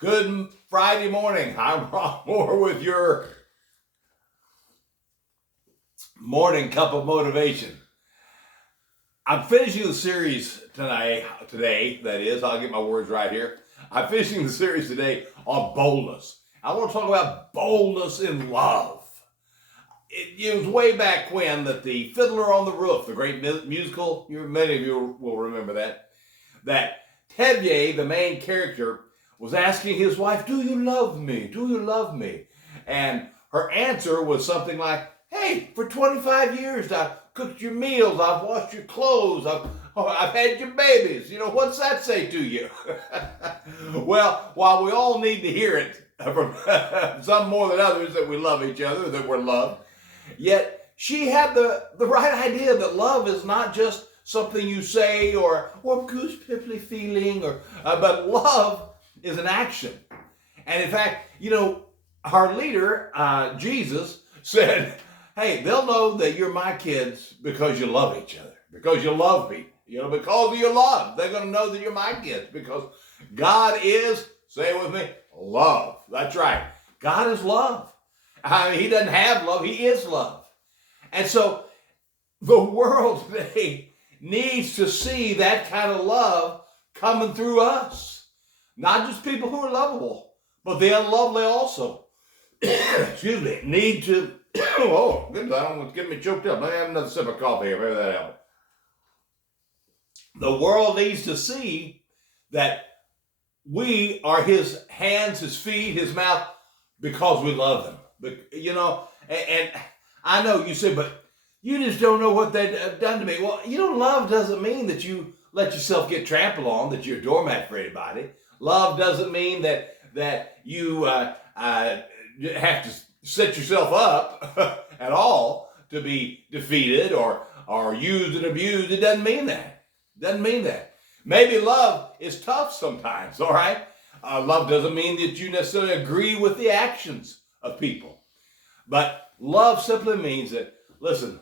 Good Friday morning. I'm Ron Moore with your morning cup of motivation. I'm finishing the series today, that is, I'll get my words right here. I'm finishing the series today on boldness. I want to talk about boldness in love. It was way back when that the Fiddler on the Roof, the great musical, many of you will remember that Tevye, the main character, was asking his wife, "Do you love me? Do you love me?" And her answer was something like, "Hey, for 25 years I've cooked your meals, I've washed your clothes, I've had your babies. What's that say to you?" Well, while we all need to hear it from some more than others that we love each other, that we're loved, yet she had the right idea that love is not just something you say or goose pimply feeling, but love is an action. And in fact, our leader, Jesus, said, "Hey, they'll know that you're my kids because you love each other, because you love people. Because of your love, they're going to know that you're my kids because God is," say it with me, love. That's right. God is love. He doesn't have love. He is love. And so the world today needs to see that kind of love coming through us. Not just people who are lovable, but the unlovely also. Excuse me, need to, oh, goodness, I don't want to get me choked up. Let me have another sip of coffee here. Maybe that helps. The world needs to see that we are his hands, his feet, his mouth, because we love them. But, and I know you say, but you just don't know what they've done to me. Well, love doesn't mean that you let yourself get trampled on, that you're a doormat for anybody. Love doesn't mean that you have to set yourself up at all to be defeated or used and abused. It doesn't mean that. Doesn't mean that. Maybe love is tough sometimes, all right? Love doesn't mean that you necessarily agree with the actions of people. But love simply means that, listen,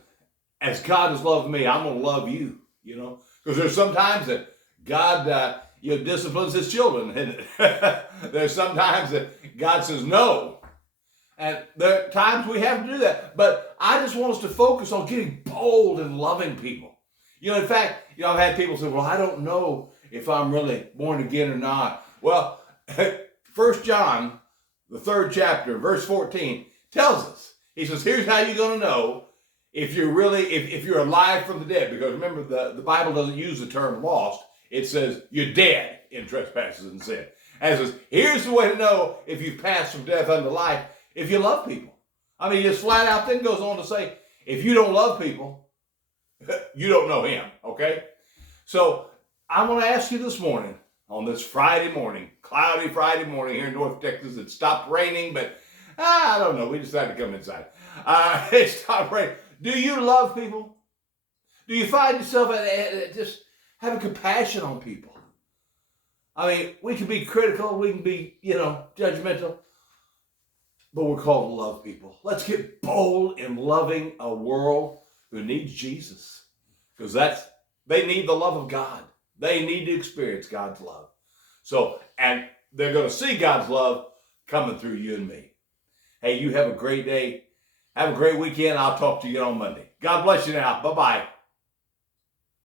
as God has loved me, I'm going to love you, Because there's sometimes that God, disciplines his children. And there's sometimes that God says no. And there are times we have to do that. But I just want us to focus on getting bold and loving people. In fact, I've had people say, "Well, I don't know if I'm really born again or not." Well, 1 John, the 3rd chapter, verse 14, tells us. He says, here's how you're going to know if you're really, if you're alive from the dead. Because remember, the Bible doesn't use the term lost. It says you're dead in trespasses and sin. And it says, here's the way to know if you've passed from death unto life, if you love people. He just flat out then goes on to say, if you don't love people, you don't know him, okay? So I want to ask you this morning, on this Friday morning, cloudy Friday morning here in North Texas. It stopped raining, but I don't know. We decided to come inside. It stopped raining. Do you love people? Do you find yourself just having compassion on people? We can be critical. We can be, judgmental. But we're called to love people. Let's get bold in loving a world who needs Jesus. Because they need the love of God. They need to experience God's love. So, and they're going to see God's love coming through you and me. Hey, you have a great day. Have a great weekend. I'll talk to you on Monday. God bless you now. Bye-bye.